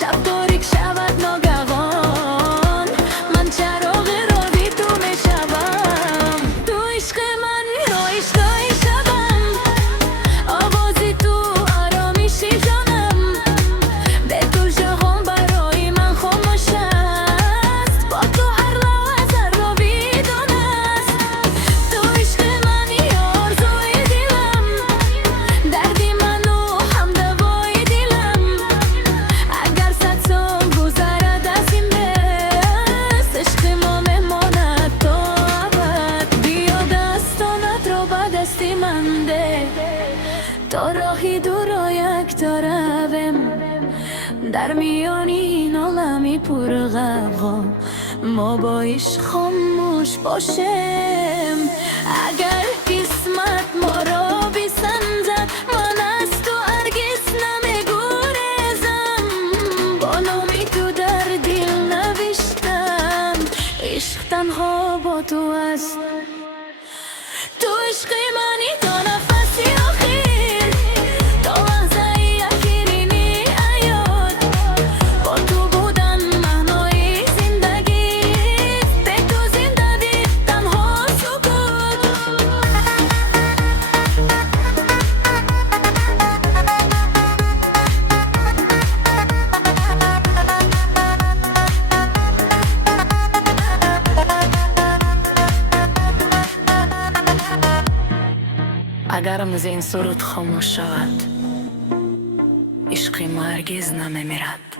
شب تاریک شود ناگهان، من چراغ راهی تو میشوم. تو عشق من یا عشقای شبم، آوازی تو آرامیشی جانم. به تو جهان برای من خاموش است، با تو هر لحظه جاویدان است. تو عشق من یا آرزوی دلم، دردی منو همدوای دلم. اگر صد سال گذرد از این دست، عشق ما میماند تا ابد. بیا دستانت را به دست من ده، تا راهی دور و یک رویم. در میان این عالمی پر غوغا، ما با عشق خاموش باشیم. اگر قسمت ما را بسنجد، من از تو هرگز نمیگریزم. با نام تو در دل نوشتم، عشق تنها با تو است. تو عشق منی تا نفسی آخر، تا لحظه آخرین حیات. با تو بودن معنای زندگی، به تو زندگی تنها سکوت. اگر رمز این سرود خاموش شود، عشق ما هرگز نمیمیرد.